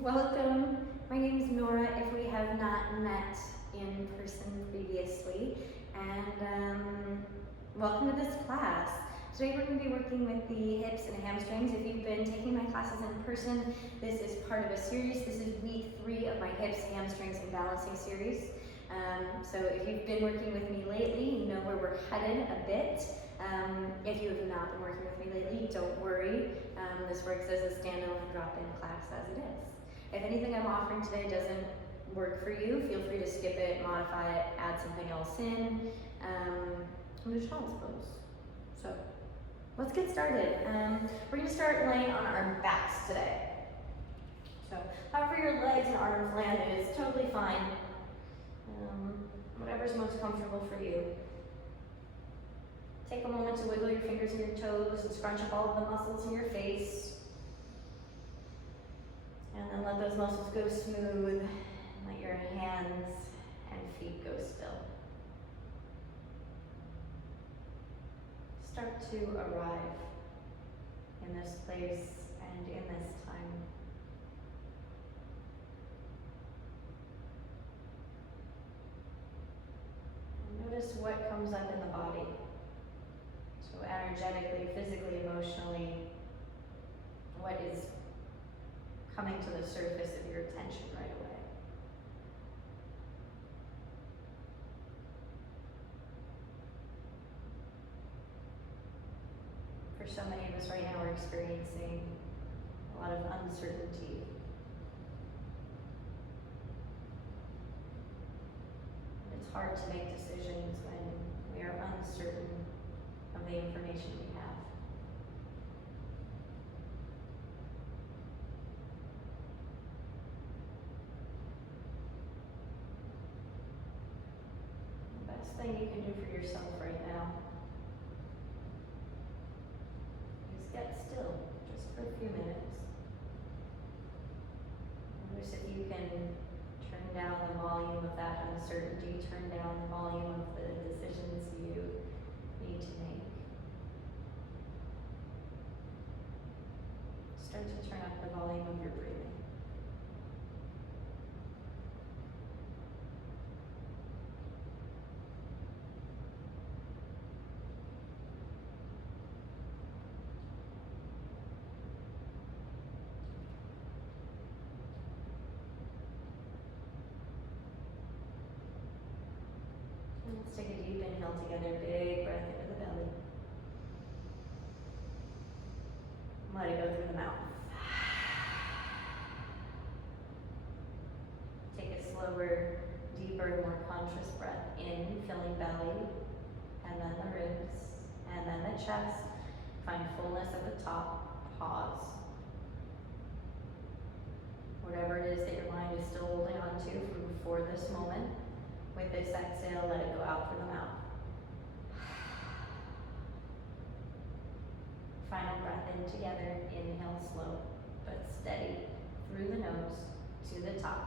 welcome. My name is Nora, if we have not met in person previously, and welcome to this class. Today we're going to be working with the hips and hamstrings. If you've been taking my classes in person, this is part of a series. This is week 3 of my hips, hamstrings, and balancing series. So if you've been working with me lately, you know where we're headed a bit. If you have not been working with me lately, don't worry. This works as a standalone drop-in class as it is. If anything I'm offering today doesn't work for you, feel free to skip it, modify it, add something else in. I'm just child's pose. So let's get started. We're going to start laying on our backs today. So however your legs and arms land is totally fine. Whatever's most comfortable for you. Take a moment to wiggle your fingers and your toes and scrunch up all of the muscles in your face. And then let those muscles go smooth. And let your hands and feet go still. Start to arrive in this place and in this time. Notice what comes up in the body. So energetically, physically, emotionally, what is coming to the surface of your attention right away. For so many of us right now, we're experiencing a lot of uncertainty. It's hard to make decisions when we are uncertain of the information we have. The best thing you can do for yourself right now is get still just for a few minutes. Notice if you can turn down the volume of that uncertainty, turn down the volume of the decisions you need to make. Start to turn up the volume of your breathing. Let's take a deep inhale together, big breath into the belly. Let it go through the mouth. Take a slower, deeper, more conscious breath in, filling belly, and then the ribs, and then the chest. Find fullness at the top, pause. Whatever it is that your mind is still holding on to for this moment, with this exhale, let it go out through the mouth. Final breath in together, inhale slow, but steady, through the nose, to the top.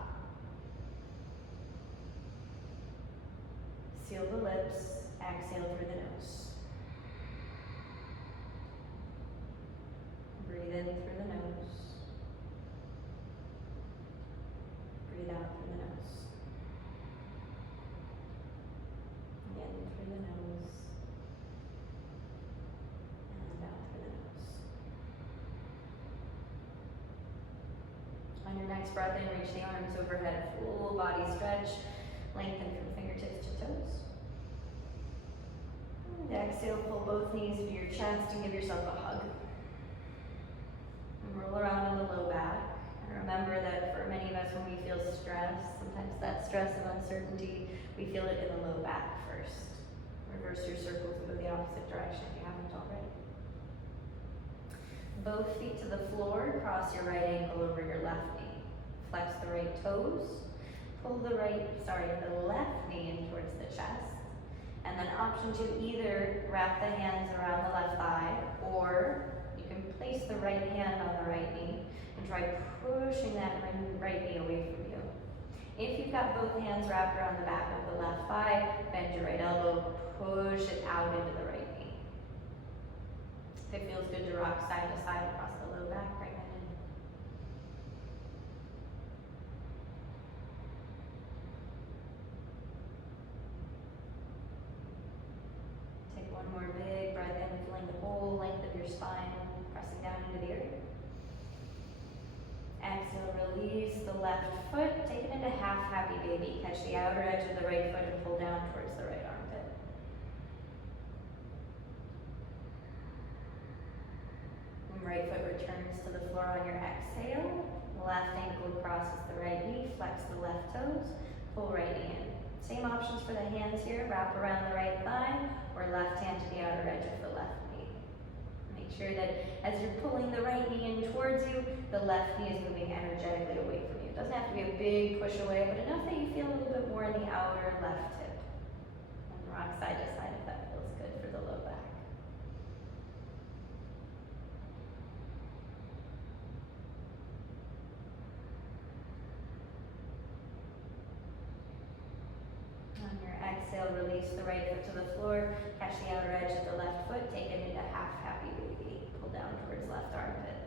Seal the lips, exhale through the nose. Breathe in through the nose. Breathe out through the nose. In through the nose. And out through the nose. On your next breath in, reach the arms overhead, full body stretch. Lengthen from fingertips to toes. And exhale, pull both knees into your chest and give yourself a hug. And roll around in the low back. And remember that for many of us, when we feel stress, sometimes that stress of uncertainty, we feel it in the low back first. Reverse your circles and go the opposite direction if you haven't already. Both feet to the floor, cross your right ankle over your left knee. Flex the right toes. Pull the left knee in towards the chest. And then option 2, either wrap the hands around the left thigh, or you can place the right hand on the right knee and try pushing that right knee away from you. If you've got both hands wrapped around the back of the left thigh, bend your right elbow, push it out into the right knee. If it feels good to rock side to side across the low back, bring that in. One more big breath in, feeling the whole length of your spine pressing down into the earth. Exhale, release the left foot, take it into half happy baby. Catch the outer edge of the right foot and pull down towards the right armpit. And right foot returns to the floor on your exhale. Left ankle crosses the right knee, flex the left toes, pull right knee in. Same options for the hands here, wrap around the right thigh or left hand to the outer edge of the left knee. Make sure that as you're pulling the right knee in towards you, the left knee is moving energetically away from you. It doesn't have to be a big push away, but enough that you feel a little bit more in the outer left hip. And rock side to side if that feels good for the low back. On your exhale, release the right foot to the floor, catch the outer edge of the left foot, take it into half happy baby. Pull down towards left armpit.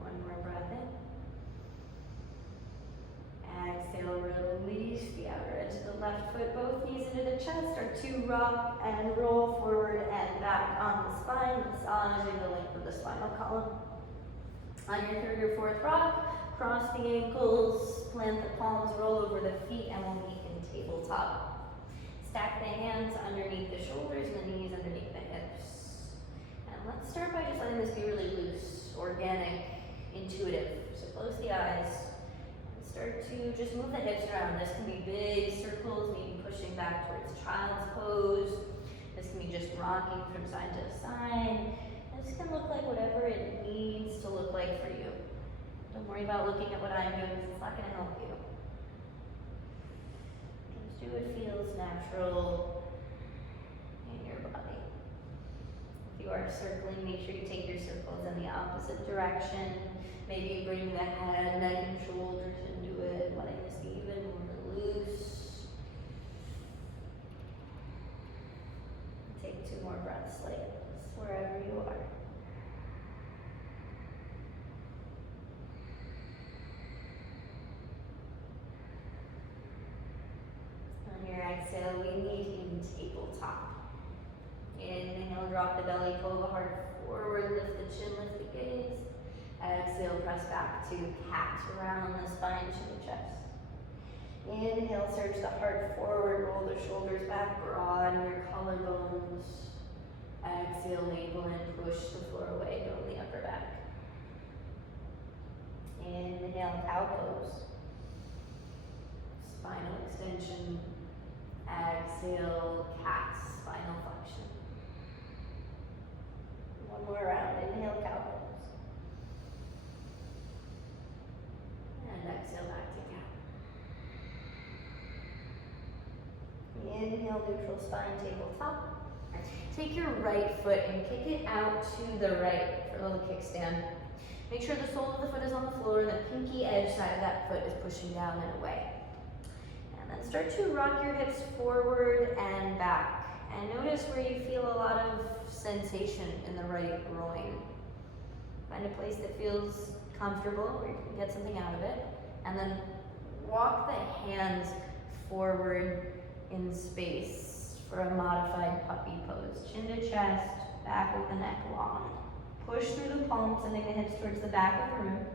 One more breath in. Exhale, release the outer edge of the left foot, both knees into the chest, or to rock and roll forward and back on the spine, massaging the length of the spinal column. On your third or fourth rock, cross the ankles, plant the palms, roll over the feet, and we'll meet in tabletop. Stack the hands underneath the shoulders and the knees underneath the hips. And let's start by just letting this be really loose, organic, intuitive. So close the eyes and start to just move the hips around. This can be big circles, maybe pushing back towards child's pose. This can be just rocking from side to side. This can look like whatever it needs to look like for you. Don't worry about looking at what I'm doing because it's not going to help you. Just do what feels natural in your body. If you are circling, make sure you take your circles in the opposite direction. Maybe bring the head, neck, and shoulders into it, letting this be even more loose. Take 2 more breaths like this, wherever you are. On your exhale, we meet in tabletop. Inhale, drop the belly, pull the heart forward, lift the chin, lift the gaze. Exhale, press back to cat, round the spine to the chest. Inhale, surge the heart forward, roll the shoulders back, broaden your collarbones. Exhale, navel in, push the floor away, go in the upper back. Inhale, cow pose. Spinal extension. Exhale, cat, spinal flexion. One more round, inhale, cow pose. And exhale, back to cow. Inhale, neutral spine, tabletop. Take your right foot and kick it out to the right for a little kickstand. Make sure the sole of the foot is on the floor and the pinky edge side of that foot is pushing down and away. And then start to rock your hips forward and back. And notice where you feel a lot of sensation in the right groin. Find a place that feels comfortable where you can get something out of it. And then walk the hands forward in space for a modified puppy pose. Chin to chest, back with the neck long. Push through the palms, sending the hips towards the back of the room.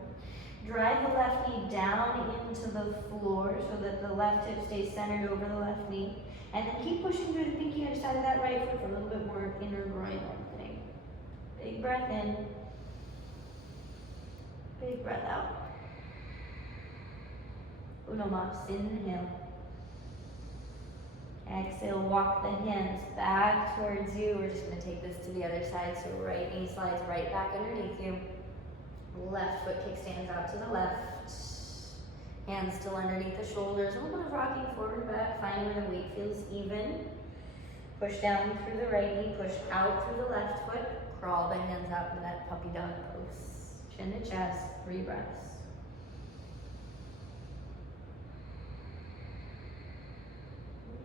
Drive the left knee down into the floor so that the left hip stays centered over the left knee. And then keep pushing through the pinky edge side of that right foot for a little bit more inner groin lengthening. Big breath in. Big breath out. Uno mas, inhale. Exhale, walk the hands back towards you. We're just going to take this to the other side. So right knee slides right back underneath you. Left foot kickstands out to the left. Hands still underneath the shoulders. A little bit of rocking forward and back. Find where the weight feels even. Push down through the right knee. Push out through the left foot. Crawl the hands out into that puppy dog pose. Chin to chest. 3 breaths.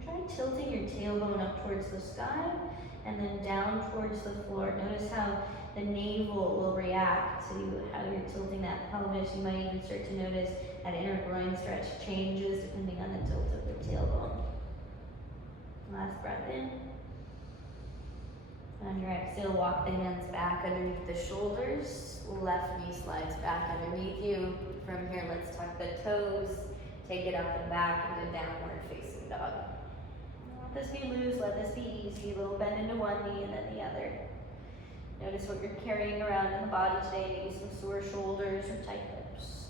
Try tilting your tailbone up towards the sky and then down towards the floor. Notice how the navel will react to how you're tilting that pelvis. You might even start to notice that inner groin stretch changes depending on the tilt of the tailbone. Last breath in. On your exhale, walk the hands back underneath the shoulders. Left knee slides back underneath you. From here, let's tuck the toes. Take it up and back into downward facing dog. Let this be loose, let this be easy. A little bend into one knee and then the other. Notice what you're carrying around in the body today. Maybe some sore shoulders or tight hips.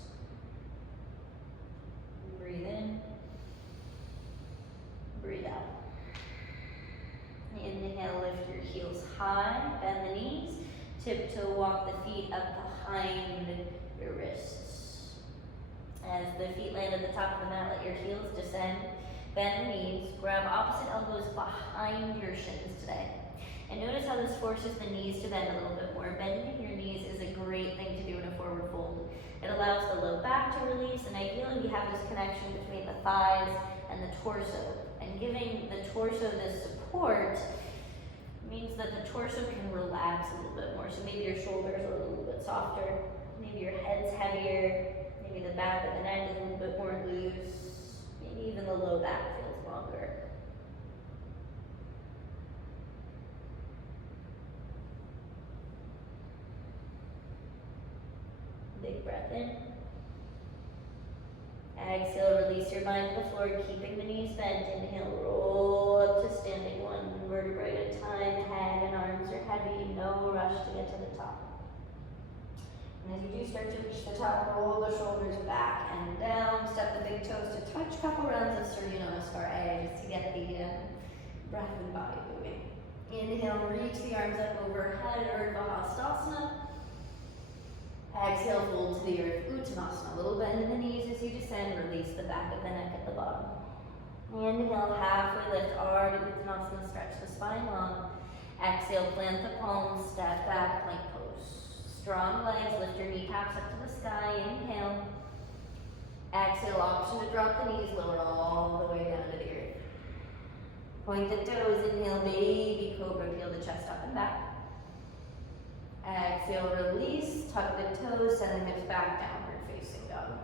Breathe in. Breathe out. Inhale, lift your heels high, bend the knees, tiptoe walk the feet up behind your wrists. As the feet land at the top of the mat, let your heels descend, bend the knees, grab opposite elbows behind your shins today. And notice how this forces the knees to bend a little bit more. Bending your knees is a great thing to do in a forward fold. It allows the low back to release, and ideally we have this connection between the thighs and the torso. And giving the torso this support means that the torso can relax a little bit more. So maybe your shoulders are a little bit softer, maybe your head's heavier, maybe the back of the neck is a little bit more loose, maybe even the low back feels longer. Big breath in. Exhale, release your mind to the floor, keeping the knees bent. Inhale, roll up to standing, one vertebrae at a time. Head and arms are heavy, no rush to get to the top. And as you do start to reach the top, roll the shoulders back and down. Step the big toes to touch. Couple rounds of Surya Namaskar just to get the breath and body moving. Inhale, reach the arms up overhead, Urdhva Hastasana. Exhale, fold to the earth, Uttanasana. A little bend in the knees as you descend. Release the back of the neck at the bottom. Inhale, halfway lift, Ardha Uttanasana. Stretch the spine long. Exhale, plant the palms, step back, plank pose. Strong legs, lift your kneecaps up to the sky. Inhale. Exhale, option to drop the knees, lower all the way down to the earth. Point the toes, inhale, baby cobra, peel the chest up and back. Exhale, release, tuck the toes, send the hips back, downward facing dog.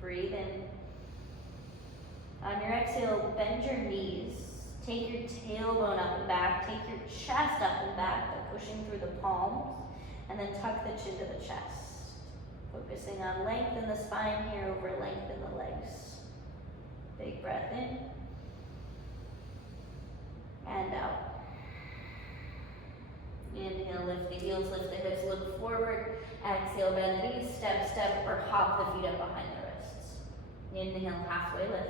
Breathe in. On your exhale, bend your knees. Take your tailbone up and back. Take your chest up and back by pushing through the palms. And then tuck the chin to the chest. Focusing on length in the spine here over length in the legs. Big breath in. And out. Inhale, lift the heels, lift the hips, look forward. Exhale, bend the knees, step, step, or hop the feet up behind the wrists. Inhale, halfway lift.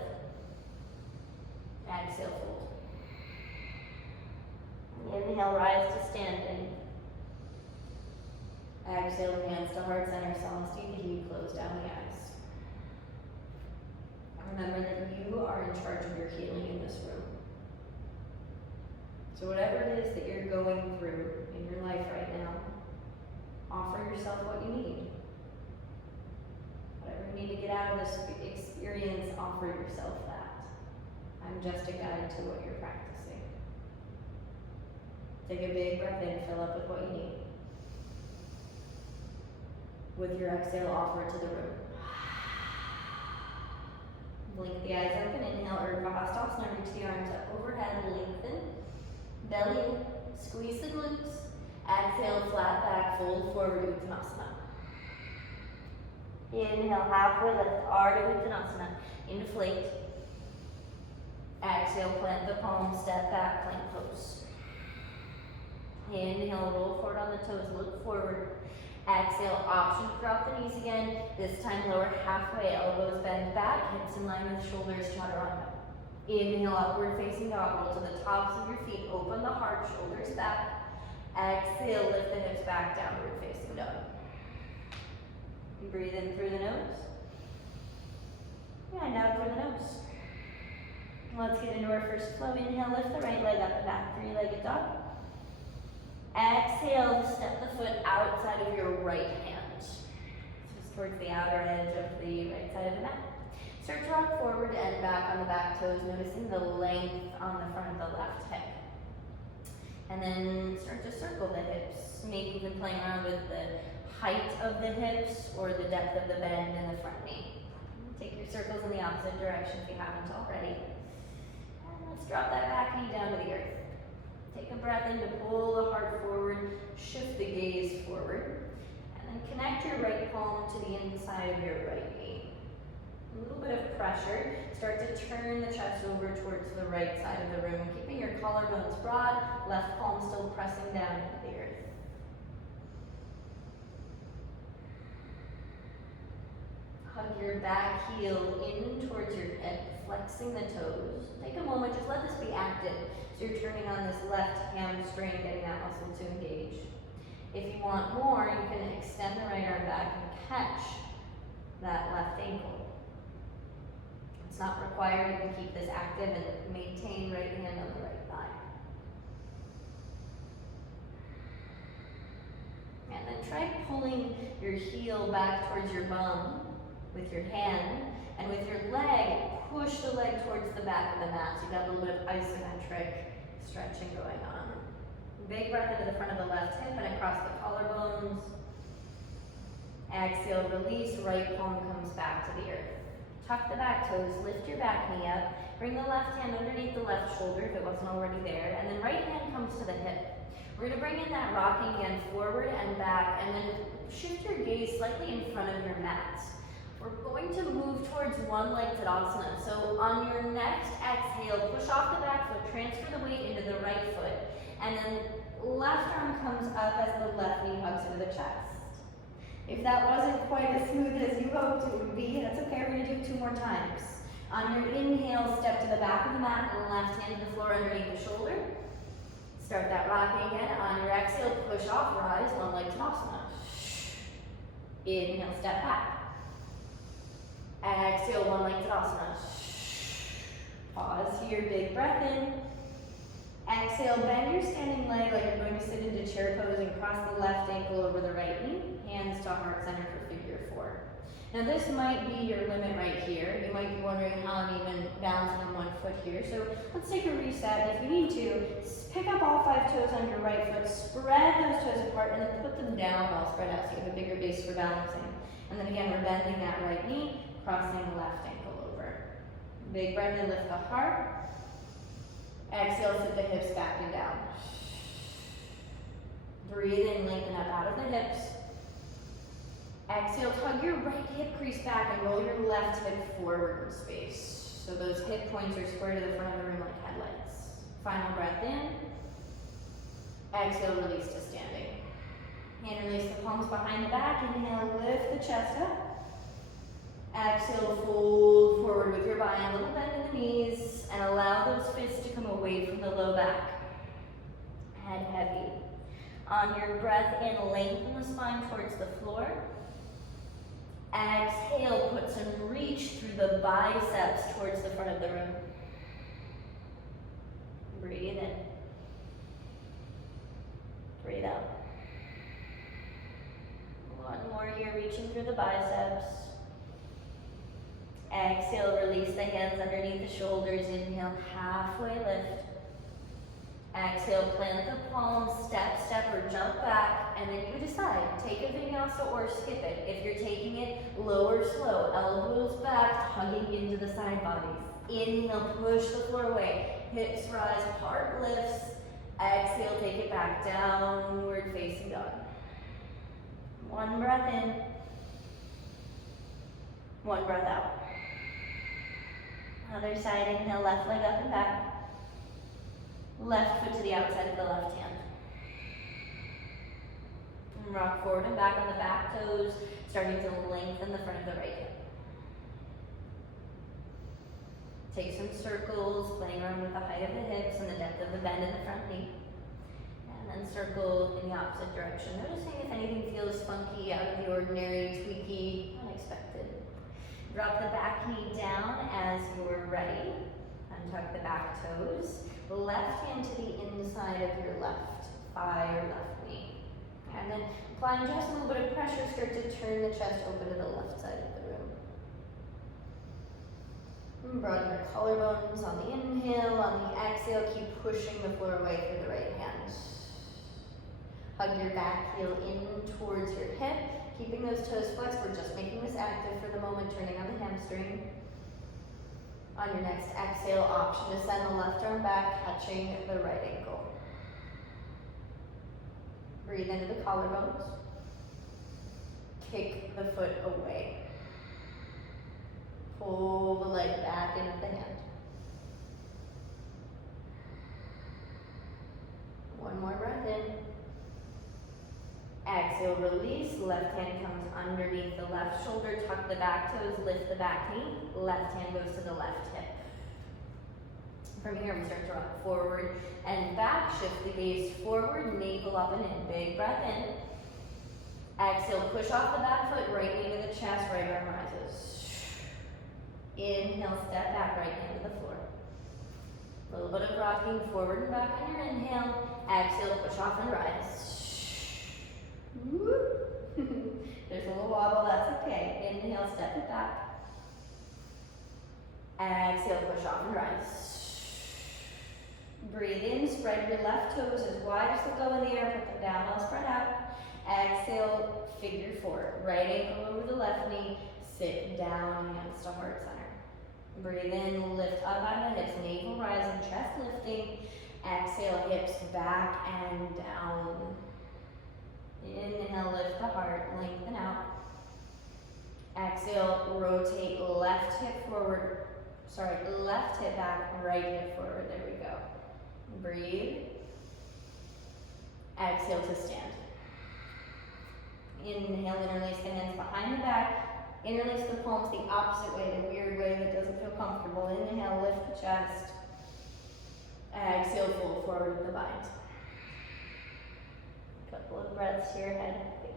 Exhale, fold. Inhale, rise to standing. Exhale, hands to heart center, Samasthiti, you close down the eyes. Remember that you are in charge of your healing in this room. So whatever it is that you're going through in your life right now, offer yourself what you need. Whatever you need to get out of this experience, offer yourself that. I'm just a guide to what you're practicing. Take a big breath in, fill up with what you need. With your exhale, offer it to the room. Blink the eyes open, inhale, Urdhva Hastasana, reach the arms up overhead, lengthen. Belly in, squeeze the glutes. Exhale, flat back, fold forward, Uttanasana. Inhale, halfway lift, Ardha Uttanasana. Inflate. Exhale, plant the palms, step back, plank pose. Inhale, roll forward on the toes, look forward. Exhale, option to drop the knees again. This time lower halfway, elbows bend back, hips in line with shoulders, chaturanga. Inhale, upward facing dog, roll to the tops of your feet, open the heart, shoulders back. Exhale, lift the hips back, downward facing dog. Breathe in through the nose. And out through the nose. Let's get into our first flow. Inhale, lift the right leg up and back, three-legged dog. Exhale, step the foot outside of your right hand. Just towards the outer edge of the right side of the mat. Start to rock forward and back on the back toes, noticing the length on the front of the left hip. And then start to circle the hips. Maybe even playing around with the height of the hips or the depth of the bend in the front knee. Take your circles in the opposite direction if you haven't already. And let's drop that back knee down to the earth. Take a breath in to pull the heart forward, shift the gaze forward, and then connect your right palm to the inside of your right knee. A little bit of pressure. Start to turn the chest over towards the right side of the room, keeping your collarbones broad, left palm still pressing down into the earth. Hug your back heel in towards your hip, flexing the toes. Take a moment, just let this be active. So you're turning on this left hamstring, getting that muscle to engage. If you want more, you can extend the right arm back and catch that left ankle. It's not required, you can keep this active and maintain right hand on the right thigh. And then try pulling your heel back towards your bum with your hand, and with your leg, push the leg towards the back of the mat. So you've got a little bit of isometric stretching going on. Big breath into the front of the left hip and across the collarbones. Exhale, release, right palm comes back to the earth. Tuck the back toes, lift your back knee up, bring the left hand underneath the left shoulder if it wasn't already there, and then right hand comes to the hip. We're going to bring in that rocking again forward and back, and then shift your gaze slightly in front of your mat. We're going to move towards one-leg Tadasana. So on your next exhale, push off the back foot, transfer the weight into the right foot, and then left arm comes up as the left knee hugs into the chest. If that wasn't quite as smooth as you hoped it would be, that's okay, we're going to do it 2 more times. On your inhale, step to the back of the mat and left hand to the floor underneath the shoulder. Start that rocking again. On your exhale, push off, rise, one-leg Tadasana. Inhale, step back. Exhale, one-leg Tadasana. Pause here, big breath in. Exhale, bend your standing leg like you're going to sit into chair pose and cross the left ankle over the right knee. Hands to heart center for figure 4. Now this might be your limit right here. You might be wondering how I'm even balancing on one foot here. So let's take a reset. If you need to, pick up all 5 toes on your right foot, spread those toes apart, and then put them down all spread out so you have a bigger base for balancing. And then again, we're bending that right knee, crossing the left ankle over. Big breath in, lift the heart. Exhale, sit the hips back and down. Breathe in, lengthen up out of the hips. Exhale, tug your right hip crease back and roll your left hip forward in space. So those hip points are square to the front of the room like headlights. Final breath in. Exhale, release to standing. And release the palms behind the back. Inhale, lift the chest up. Exhale, fold forward with your body, a little bend in the knees, and allow those fists to come away from the low back. Head heavy. On your breath in, lengthen the spine towards the floor. Exhale, put some reach through the biceps towards the front of the room. Breathe in. Breathe out. One more here, reaching through the biceps. Exhale, release the hands underneath the shoulders. Inhale, halfway lift. Exhale, plant the palms, step, or jump back, and then you decide. Take a vinyasa or skip it. If you're taking it, low or slow. Elbows back, hugging into the side bodies. Inhale, push the floor away. Hips rise, heart lifts. Exhale, take it back, downward facing dog. One breath in. One breath out. Other side, inhale, left leg up and back. Left foot to the outside of the left hand. And rock forward and back on the back toes, starting to lengthen the front of the right hip. Take some circles, playing around with the height of the hips and the depth of the bend in the front knee. And then circle in the opposite direction. Noticing if anything feels funky, out of the ordinary, tweaky, unexpected. Drop the back knee down as you're ready. Untuck the back toes. Left hand to the inside of your left thigh or left knee. And then applying just a little bit of pressure, start to turn the chest open to the left side of the room. Broaden your collarbones on the inhale. On the exhale, keep pushing the floor away through the right hand. Hug your back heel in towards your hip. Keeping those toes flexed. We're just making this active for the moment, turning on the hamstring. On your next exhale, option to send the left arm back, catching the right ankle. Breathe into the collarbones. Kick the foot away. Pull the leg back into the hand. One more breath in. Exhale, release. Left hand comes underneath the left shoulder. Tuck the back toes, lift the back knee. Left hand goes to the left hip. From here, we start to rock forward and back. Shift the gaze forward, navel up and in. Big breath in. Exhale, push off the back foot, right knee to the chest, right arm rises. Inhale, step back, right hand to the floor. A little bit of rocking forward and back on your inhale. Exhale, push off and rise. There's a little wobble, that's okay. Inhale, step it back. Exhale, push off and rise. Breathe in, spread your left toes as wide as they'll go in the air, put them down while spread out. Exhale, figure four. Right ankle over the left knee, sit down, hands to heart center. Breathe in, lift up out of the hips, navel rising, chest lifting. Exhale, hips back and down. Inhale, lift the heart, lengthen out. Exhale, rotate left hip forward. Left hip back, right hip forward. There we go. Breathe. Exhale to stand. Inhale, interlace the hands behind the back. Interlace the palms the opposite way, the weird way that doesn't feel comfortable. Inhale, lift the chest. Exhale, fold forward with the bind. Couple of breaths here, head happy.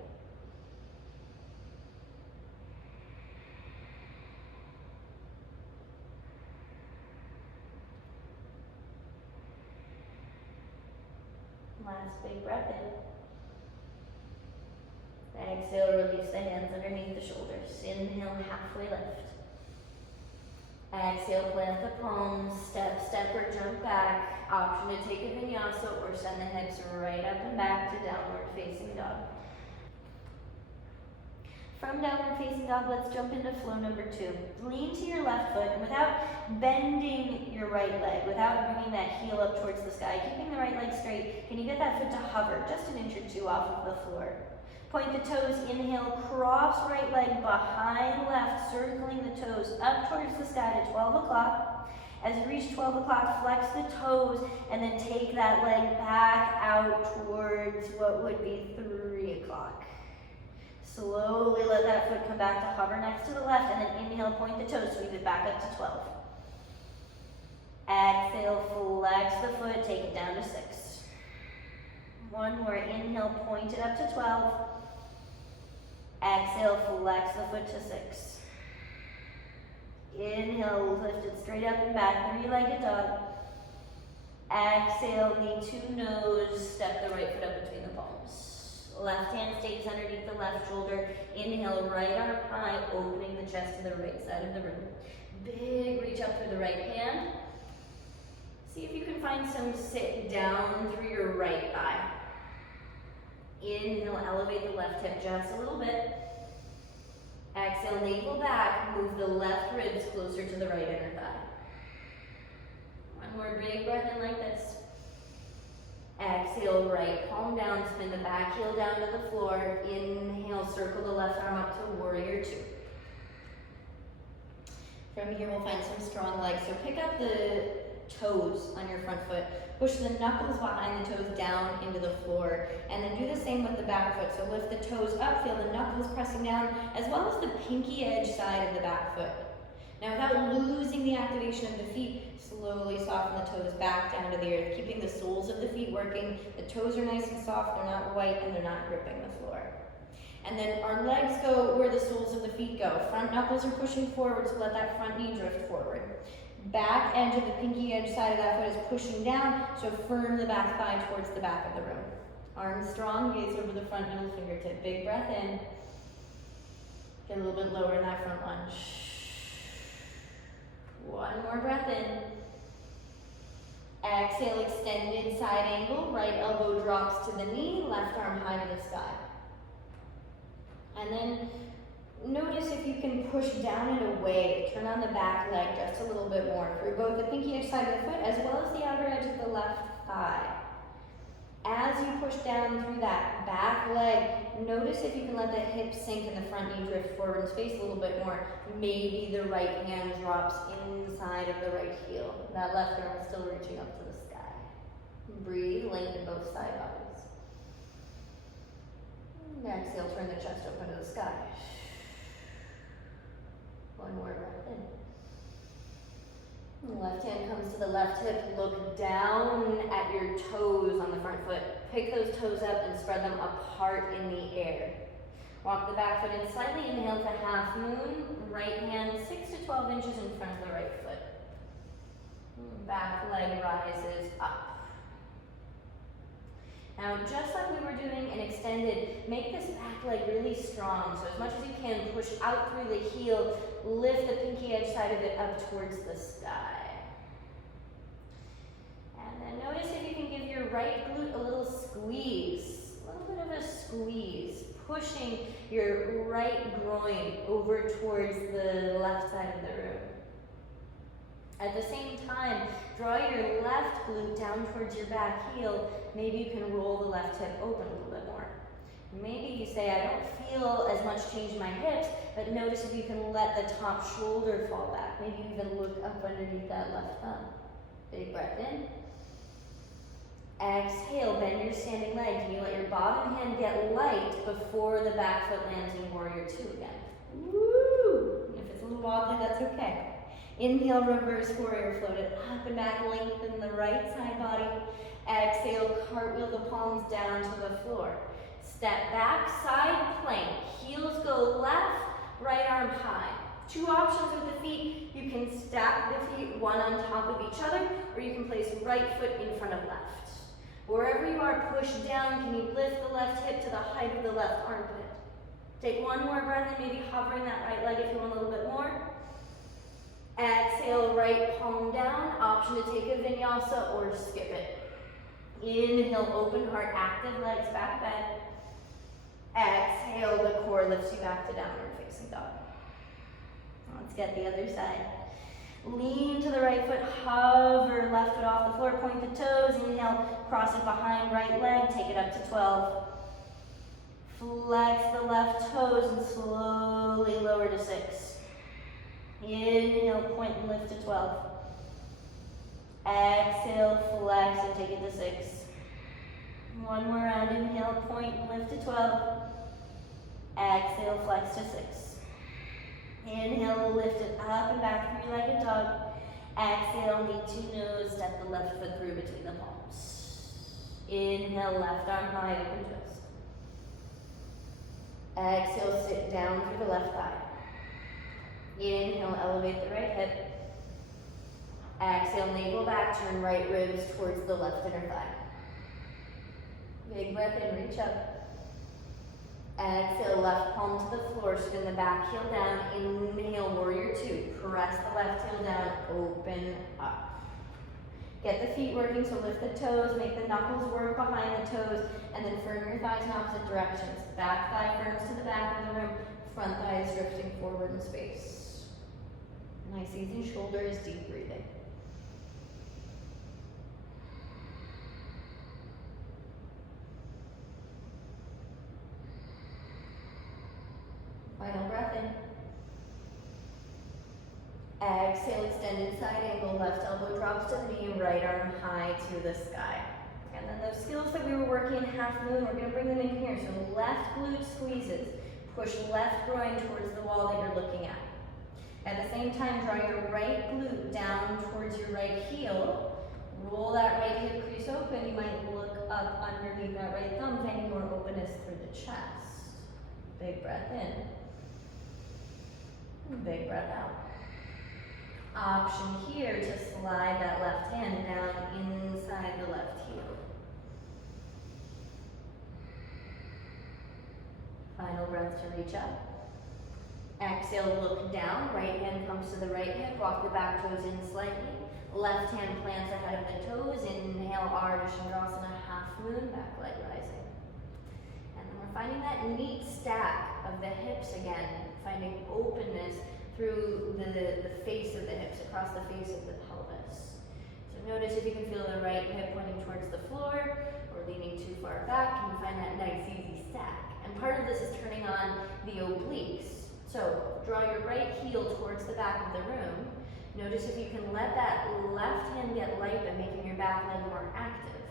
Last big breath in. Exhale, release the hands underneath the shoulders. Inhale, halfway lift. Exhale, plant the palms, step, or jump back. Option to take a vinyasa or send the hips right up and back to downward facing dog. From downward facing dog, let's jump into flow number 2. Lean to your left foot and without bending your right leg, without bringing that heel up towards the sky, keeping the right leg straight, can you get that foot to hover just an inch or two off of the floor? Point the toes, inhale, cross right leg behind left, circling the toes up towards the sky to 12 o'clock. As you reach 12 o'clock, flex the toes and then take that leg back out towards what would be 3 o'clock. Slowly let that foot come back to hover next to the left and then inhale, point the toes, sweep it back up to 12. Exhale, flex the foot, take it down to 6. One more, inhale, point it up to 12. Exhale, flex the foot to 6. Inhale, lift it straight up and back, 3-legged dog. Exhale, knee to nose, step the right foot up between the palms. Left hand stays underneath the left shoulder. Inhale, right arm high, opening the chest to the right side of the room. Big reach up through the right hand. See if you can find some sit down through your right thigh. Inhale, elevate the left hip just a little bit. Exhale, navel back, move the left ribs closer to the right inner thigh. One more big breath in like this. Exhale, right palm down, spin the back heel down to the floor. Inhale, circle the left arm up to warrior 2. From here, we'll find some strong legs. So pick up the toes on your front foot. Push the knuckles behind the toes down into the floor. And then do the same with the back foot. So lift the toes up, feel the knuckles pressing down, as well as the pinky edge side of the back foot. Now without losing the activation of the feet, slowly soften the toes back down to the earth, keeping the soles of the feet working. The toes are nice and soft, they're not white, and they're not gripping the floor. And then our legs go where the soles of the feet go. Front knuckles are pushing forward, so let that front knee drift forward. Back edge of the pinky edge side of that foot is pushing down, so firm the back thigh towards the back of the room. Arms strong, gaze over the front middle fingertip. Big breath in. Get a little bit lower in that front lunge. One more breath in. Exhale, extended side angle. Right elbow drops to the knee, left arm high to the sky. And then notice if you can push down and away. Turn on the back leg just a little bit more through both the pinky edge side of the foot as well as the outer edge of the left thigh. As you push down through that back leg, notice if you can let the hips sink and the front knee drift forward and space a little bit more. Maybe the right hand drops inside of the right heel. That left arm is still reaching up to the sky. Breathe, lengthen both side bodies. Exhale, turn the chest open to the sky. One more breath in. Left hand comes to the left hip. Look down at your toes on the front foot. Pick those toes up and spread them apart in the air. Walk the back foot in slightly. Inhale to half moon. Right hand 6 to 12 inches in front of the right foot. Back leg rises up. Now, just like we were doing an extended, make this back leg really strong. So as much as you can, push out through the heel, lift the pinky edge side of it up towards the sky. And then notice if you can give your right glute a little squeeze, a little bit of a squeeze, pushing your right groin over towards the left side of the room. At the same time, draw your left glute down towards your back heel. Maybe you can roll the left hip open a little bit more. Maybe you say, I don't feel as much change in my hips, but notice if you can let the top shoulder fall back. Maybe you even look up underneath that left thumb. Big breath in. Exhale, bend your standing leg. Can you let your bottom hand get light before the back foot lands in Warrior 2 again? Woo! If it's a little wobbly, that's okay. Inhale, reverse warrior, float it up and back, lengthen the right side body. Exhale, cartwheel the palms down to the floor. Step back, side plank. Heels go left, right arm high. Two options with the feet. You can stack the feet one on top of each other, or you can place right foot in front of left. Wherever you are, push down. Can you lift the left hip to the height of the left armpit? Take one more breath and maybe hovering that right leg if you want a little bit more. Exhale, right palm down. Option to take a vinyasa or skip it. Inhale, open heart, active legs, back bend. Exhale, the core lifts you back to downward facing dog. Let's get the other side. Lean to the right foot, hover left foot off the floor, point the toes. Inhale, cross it behind right leg, take it up to 12. Flex the left toes and slowly lower to 6. Inhale, point and lift to 12. Exhale, flex and take it to 6. One more round. Inhale, point and lift to 12. Exhale, flex to 6. Inhale, lift it up and back, three-legged dog. Exhale, knee to nose, step the left foot through between the palms. Inhale, left arm high, open twist. Exhale, sit down through the left thigh. Inhale, elevate the right hip. Exhale, navel back, turn right ribs towards the left inner thigh. Big breath in, reach up. Exhale, left palm to the floor, spin the back heel down. Inhale, warrior 2. Press the left heel down, open up. Get the feet working, so lift the toes, make the knuckles work behind the toes, and then firm your thighs in opposite directions. Back thigh firms to the back of the room, front thigh is drifting forward in space. Nice, easy shoulders, deep breathing. Final breath in. Exhale, extended side angle, left elbow drops to the knee, right arm high to the sky. And then those skills that we were working in half moon, we're gonna bring them in here. So left glute squeezes, push left groin towards the wall that you're looking at. At the same time, draw your right glute down towards your right heel. Roll that right hip crease open. You might look up underneath that right thumb, finding more openness through the chest. Big breath in. Big breath out. Option here to slide that left hand down inside the left heel. Final breath to reach up. Exhale, look down. Right hand comes to the right hip. Walk the back toes in slightly. Left hand plants ahead of the toes. Inhale, Ardha Chandrasana, half moon, back leg rising. And then we're finding that neat stack of the hips again, finding openness through the face of the hips, across the face of the pelvis. So notice if you can feel the right hip pointing towards the floor or leaning too far back. Can you find that nice, easy stack? And part of this is turning on the obliques. So draw your right heel towards the back of the room. Notice if you can let that left hand get light by making your back leg more active.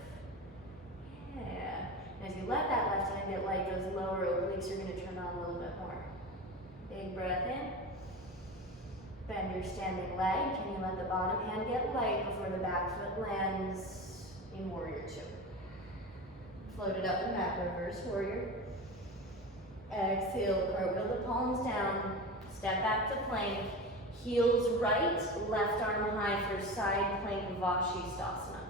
Yeah. And as you let that left hand get light, those lower obliques are going to turn on a little bit more. Big breath in. Bend your standing leg. Can you let the bottom hand get light before the back foot lands in Warrior Two? Float it up and back, reverse warrior. Exhale, cartwheel the palms down. Step back to plank. Heels right, left arm high for side plank Vashisthasana.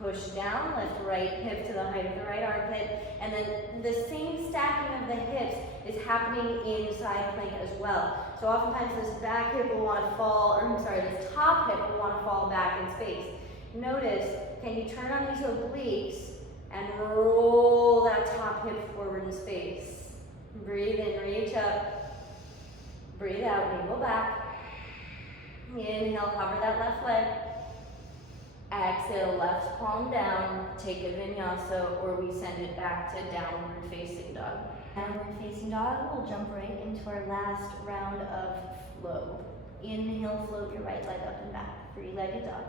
Push down, lift right hip to the height of the right armpit. And then the same stacking of the hips is happening in side plank as well. So oftentimes this back hip will want to fall, or I'm sorry, this top hip will want to fall back in space. Notice, can you turn on these obliques and roll that top hip forward in space? Breathe in, reach up. Breathe out, navel back. Inhale, cover that left leg. Exhale, left palm down. Take a vinyasa, or we send it back to downward facing dog. Downward facing dog, we'll jump right into our last round of flow. Inhale, float your right leg up and back, three-legged dog.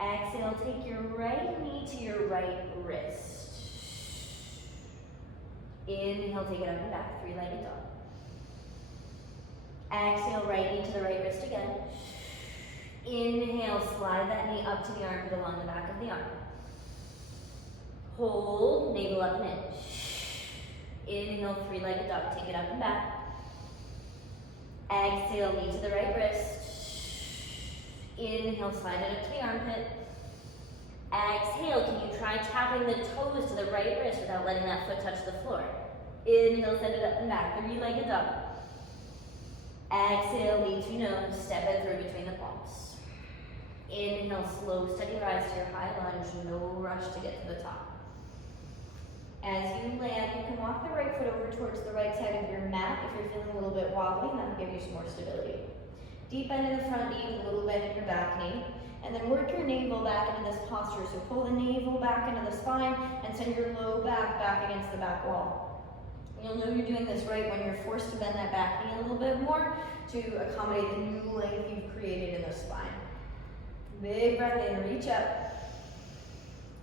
Exhale, take your right knee to your right wrist. Inhale, take it up and back, three-legged dog. Exhale, right knee to the right wrist again. Inhale, slide that knee up to the armpit along the back of the arm. Hold, navel up and in. Inhale, three-legged dog, take it up and back. Exhale, knee to the right wrist. Inhale, slide it up to the armpit. Exhale, can you try tapping the toes to the right wrist without letting that foot touch the floor? Inhale, send it up and back, three-legged dog. Exhale, knee to nose, step it through between the palms. Inhale, slow, steady rise to your high lunge, no rush to get to the top. As you land, you can walk the right foot over towards the right side of your mat if you're feeling a little bit wobbly, and that'll give you some more stability. Deep bend in the front knee with a little bend in your back knee, and then work your navel back into this posture. So pull the navel back into the spine and send your low back against the back wall. You'll know you're doing this right when you're forced to bend that back knee a little bit more to accommodate the new length you've created in the spine. Big breath in, reach up.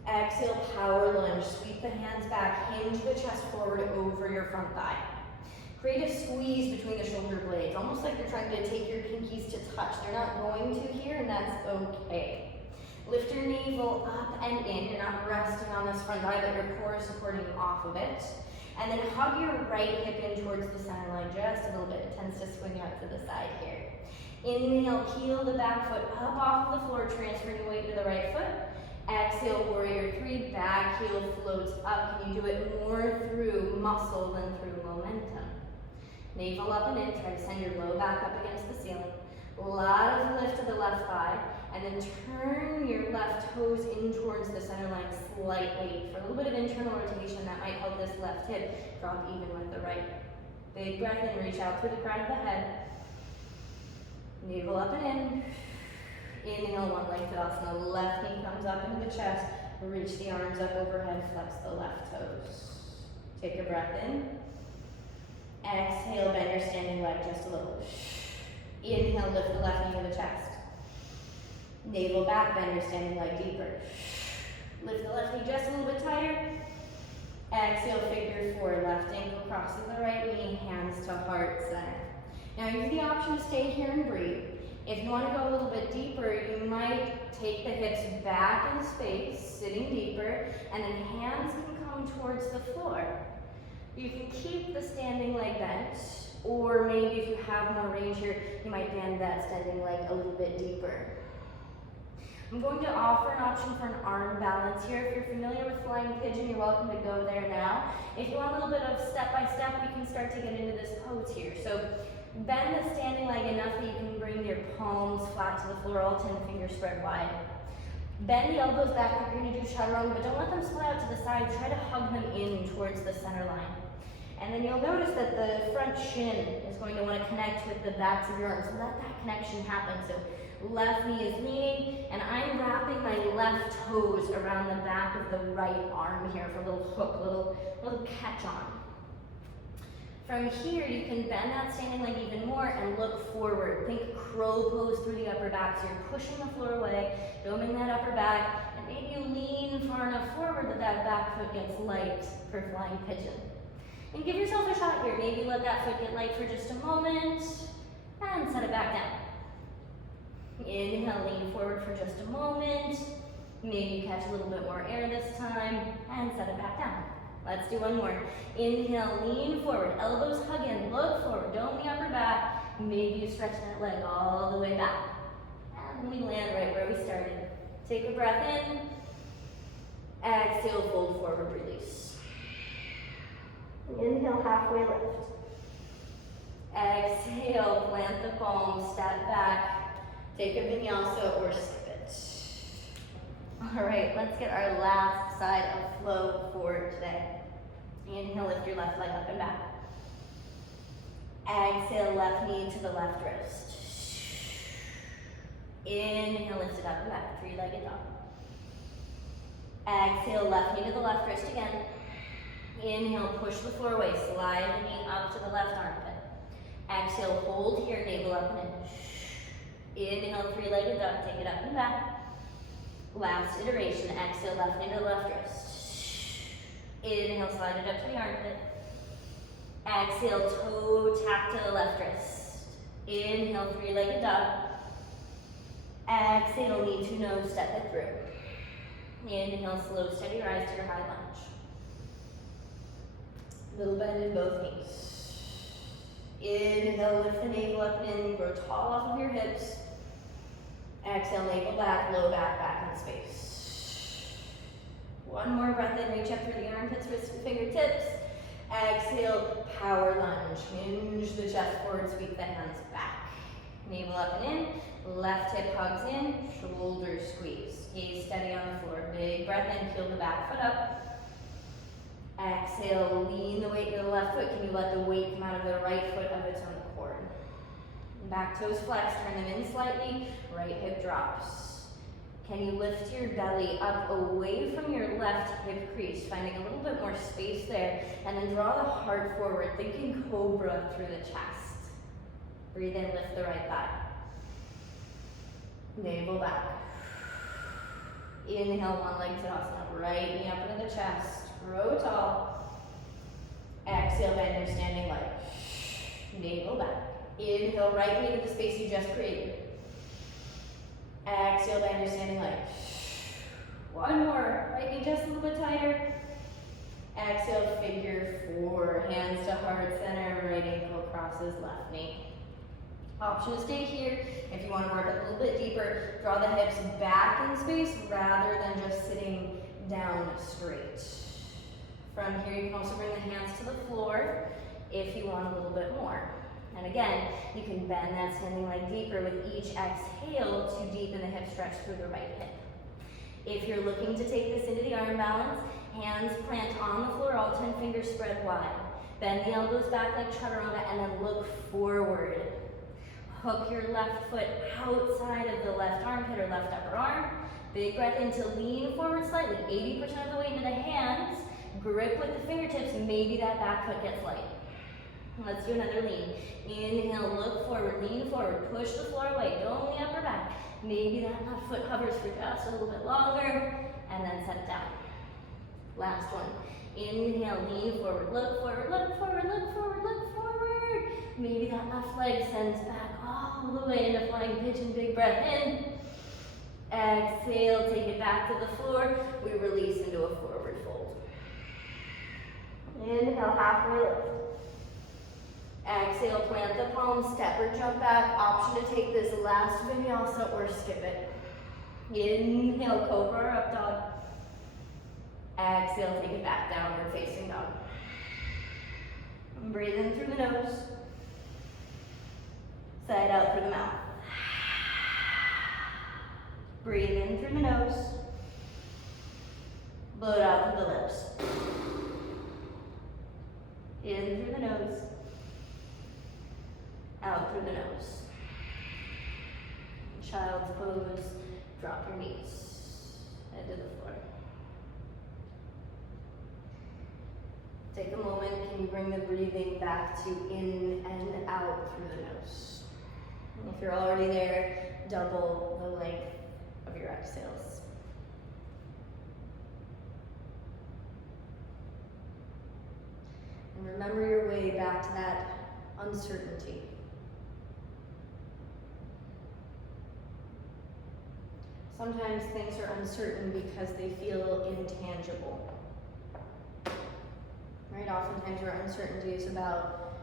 Exhale, power lunge. Sweep the hands back, hinge the chest forward over your front thigh. Create a squeeze between the shoulder blades, almost like you're trying to take your pinkies to touch. They're not going to here, and that's okay. Lift your navel up and in. You're not resting on this front thigh, but your core is supporting off of it. And then hug your right hip in towards the center line just a little bit. It tends to swing out to the side here. Inhale, peel the back foot up off of the floor, transfer your weight to the right foot. Exhale, warrior three, back heel floats up. Can you do it more through muscle than through momentum? Navel up and in, try to send your low back up against the ceiling. A lot of lift to the left thigh, and then turn your left toes in towards the center line slightly. For a little bit of internal rotation, that might help this left hip drop even with the right. Big breath in, reach out through the crown of the head. Navel up and in. Inhale, one leg Tadasana. Left knee comes up into the chest. Reach the arms up overhead, flex the left toes. Take a breath in. Exhale, bend your standing leg just a little. Inhale, lift the left knee to the chest. Navel back, bend your standing leg deeper. Lift the left knee just a little bit tighter. Exhale, figure four, left ankle crosses the right knee, hands to heart center. Now you have the option to stay here and breathe. If you want to go a little bit deeper, you might take the hips back in space, sitting deeper, and then hands can come towards the floor. You can keep the standing leg bent, or maybe if you have more range here, you might bend that standing leg a little bit deeper. I'm going to offer an option for an arm balance here. If you're familiar with flying pigeon, you're welcome to go there now. If you want a little bit of step-by-step, we can start to get into this pose here. So bend the standing leg enough that you can bring your palms flat to the floor, all 10 fingers spread wide. Bend the elbows back like you're going to do chaturanga, but don't let them spread out to the side. Try to hug them in towards the center line. And then you'll notice that the front shin is going to want to connect with the backs of your arms. So let that connection happen. So left knee is leaning, and I'm wrapping my left toes around the back of the right arm here for a little hook, little catch on. From here, you can bend that standing leg even more and look forward. Think crow pose through the upper back. So you're pushing the floor away, doming that upper back, and maybe you lean far enough forward that that back foot gets light for flying pigeon. And give yourself a shot here. Maybe let that foot get light for just a moment, and set it back down. Inhale, lean forward for just a moment. Maybe you catch a little bit more air this time, and set it back down. Let's do one more. Inhale, lean forward, elbows hug in, look forward, dome the upper back. Maybe you stretch that leg all the way back. And we land right where we started. Take a breath in. Exhale, fold forward, release. Inhale, halfway lift. Exhale, plant the palms, step back. Take a vinyasa or skip it. All right, let's get our last side of flow for today. Inhale, lift your left leg up and back. Exhale, left knee to the left wrist. Inhale, lift it up and back, three-legged dog. Exhale, left knee to the left wrist again. Inhale, push the floor away, slide the knee up to the left armpit. Exhale, hold here, navel up and in. Inhale, three-legged dog, take it up and back. Last iteration, exhale, left knee to the left wrist. Inhale, slide it up to the armpit. Exhale, toe tap to the left wrist. Inhale, three-legged dog. Exhale, knee to nose, step it through. Inhale, slow, steady rise to your high lunge. Little bend in both knees. Inhale, lift the navel up and in, grow tall off of your hips. Exhale, navel back, low back, back in space. One more breath in, reach up through the armpits, wrists and fingertips. Exhale, power lunge. Hinge the chest forward, sweep the hands back. Navel up and in, left hip hugs in, shoulders squeeze. Gaze steady on the floor. Big breath in, peel the back foot up. Exhale, lean the weight to the left foot. Can you let the weight come out of the right foot of its own accord? Back toes flex, turn them in slightly, right hip drops. Can you lift your belly up away from your left hip crease, finding a little bit more space there, and then draw the heart forward, thinking cobra through the chest. Breathe in, lift the right thigh. Navel back. Inhale, one leg tadasana, right knee up into the chest. Grow tall. Exhale, bend your standing leg. Navel back. Inhale, right knee to the space you just created. Exhale, bend your standing leg. One more. Right knee just a little bit tighter. Exhale, figure four. Hands to heart center. Right ankle crosses left knee. Option to stay here. If you want to work a little bit deeper, draw the hips back in space rather than just sitting down straight. From here, you can also bring the hands to the floor if you want a little bit more. And again, you can bend that standing leg deeper with each exhale to deepen the hip stretch through the right hip. If you're looking to take this into the arm balance, hands plant on the floor, all 10 fingers spread wide. Bend the elbows back like chaturanga and then look forward. Hook your left foot outside of the left armpit or left upper arm. Big breath in to lean forward slightly, 80% of the weight into the hands. Grip with the fingertips, maybe that back foot gets light. Let's do another lean. Inhale, look forward, lean forward, push the floor away, dome the upper back. Maybe that left foot hovers for just a little bit longer, and then set it down. Last one. Inhale, lean forward, look forward, look forward, look forward, look forward. Maybe that left leg sends back all the way into flying pigeon, big breath in. Exhale, take it back to the floor. We release into a forward fold. Inhale, halfway lift. Exhale, plant the palms, step or jump back. Option to take this last vinyasa or skip it. Inhale, cobra or up dog. Exhale, take it back, downward facing dog. Breathe in through the nose. Sigh it out through the mouth. Breathe in through the nose. Blow it out through the lips. In through the nose. Out through the nose. Child's pose. Drop your knees. Head to the floor. Take a moment. Can you bring the breathing back to in and out through the nose? And if you're already there, double the length of your exhales. And remember your way back to that uncertainty. Sometimes things are uncertain because they feel intangible. Right? Oftentimes our uncertainty is about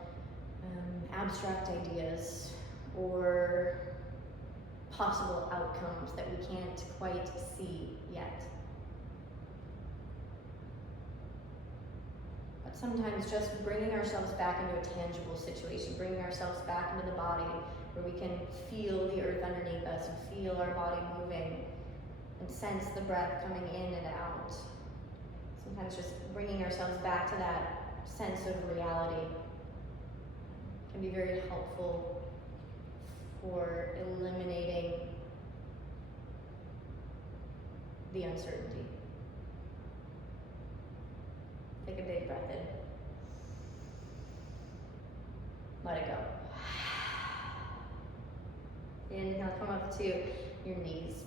abstract ideas or possible outcomes that we can't quite see yet. But sometimes just bringing ourselves back into a tangible situation, bringing ourselves back into the body where we can feel the earth underneath us and feel our body moving and sense the breath coming in and out. Sometimes just bringing ourselves back to that sense of reality can be very helpful for eliminating the uncertainty. Take a big breath in. Let it go. Inhale, come up to your knees.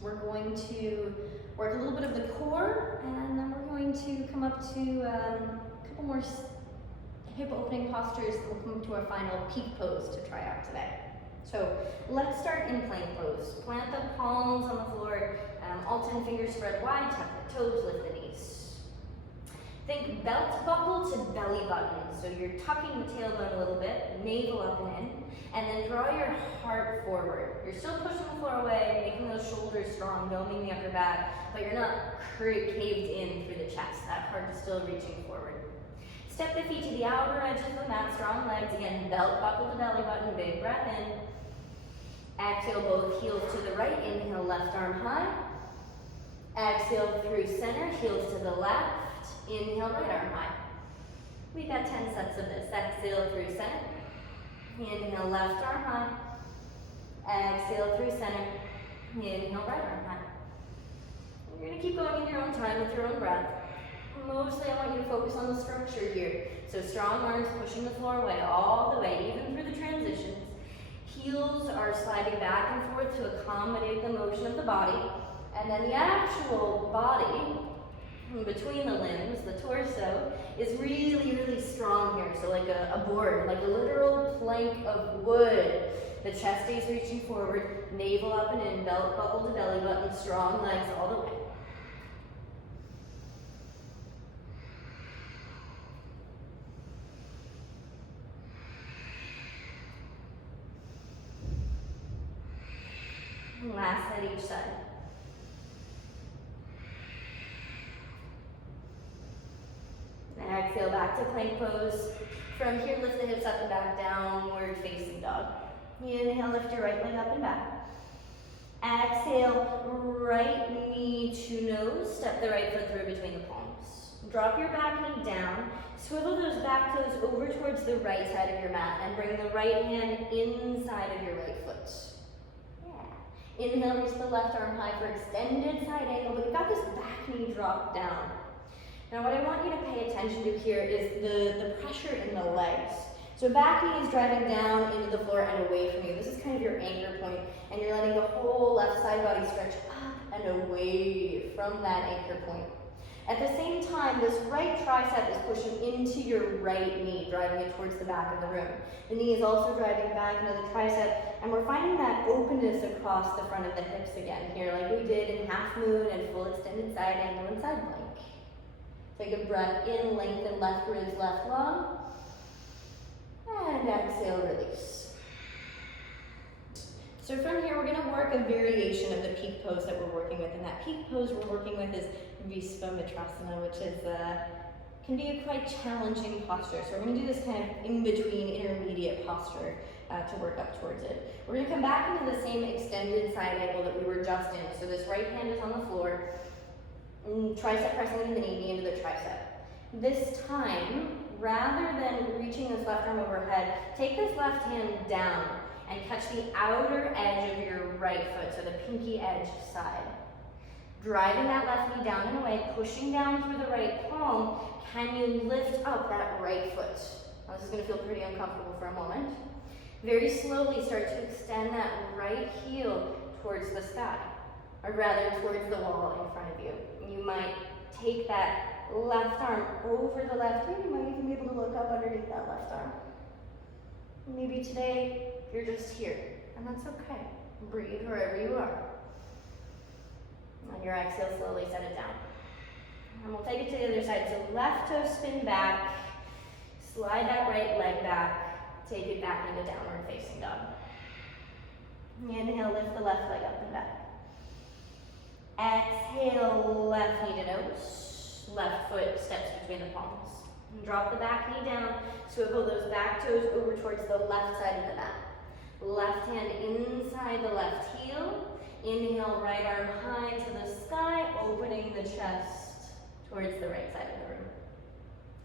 We're going to work a little bit of the core, and then we're going to come up to a couple more hip opening postures, and we'll come to our final peak pose to try out today. So let's start in plank pose. Plant the palms on the floor, all 10 fingers spread wide, tuck the toes, lift the knees. Think belt buckle to belly button. So you're tucking the tailbone a little bit, navel up and in, and then draw your heart forward. You're still pushing the floor away, making those shoulders strong, doming the upper back, but you're not caved in through the chest. That heart is still reaching forward. Step the feet to the outer edge of the mat, strong legs. Again, belt buckle to belly button, big breath in. Exhale, both heels to the right. Inhale, left arm high. Exhale through center, heels to the left. Inhale, right arm high. We've got 10 sets of this. Exhale through center. Inhale, left arm high. Exhale through center. Inhale, right arm high. You're going to keep going in your own time with your own breath. Mostly I want you to focus on the structure here. So strong arms pushing the floor away all the way, even through the transitions. Heels are sliding back and forth to accommodate the motion of the body. And then the actual body, between the limbs, the torso, is really, really strong here. So like a board, like a literal plank of wood. The chest stays reaching forward, navel up and in, belt buckle to belly button, strong legs all the way. And last at each side. Exhale back to plank pose. From here, lift the hips up and back, downward facing dog. Inhale, lift your right leg up and back. Exhale, right knee to nose. Step the right foot through between the palms. Drop your back knee down. Swivel those back toes over towards the right side of your mat and bring the right hand inside of your right foot. Yeah. Inhale, reach the left arm high for extended side angle, but you've got this back knee drop down. Now what I want you to pay attention to here is the pressure in the legs. So back knee is driving down into the floor and away from you. This is kind of your anchor point, and you're letting the whole left side body stretch up and away from that anchor point. At the same time, this right tricep is pushing into your right knee, driving it towards the back of the room. The knee is also driving back into the tricep, and we're finding that openness across the front of the hips again here, like we did in half moon and full extended side angle and side plank. Take a breath in, lengthen left ribs, left lung. And exhale, release. So from here, we're gonna work a variation of the peak pose that we're working with. And that peak pose we're working with is Visvamitrasana, which is can be a quite challenging posture. So we're gonna do this kind of in-between intermediate posture to work up towards it. We're gonna come back into the same extended side angle that we were just in. So this right hand is on the floor, tricep pressing into the knee into the tricep. This time, rather than reaching this left arm overhead, take this left hand down and catch the outer edge of your right foot, so the pinky edge side. Driving that left knee down and away, pushing down through the right palm, can you lift up that right foot? Now this is gonna feel pretty uncomfortable for a moment. Very slowly start to extend that right heel towards the sky, or rather towards the wall in front of you. You might take that left arm over the left ear. You might even be able to look up underneath that left arm. Maybe today you're just here, and that's okay. Breathe wherever you are. On your exhale, slowly set it down. And we'll take it to the other side. So left toe spin back, slide that right leg back, take it back into downward facing dog. Inhale, lift the left leg up and back. Exhale, left knee to nose, left foot steps between the palms. And drop the back knee down, swivel those back toes over towards the left side of the mat. Left hand inside the left heel. Inhale, right arm high to the sky, opening the chest towards the right side of the room.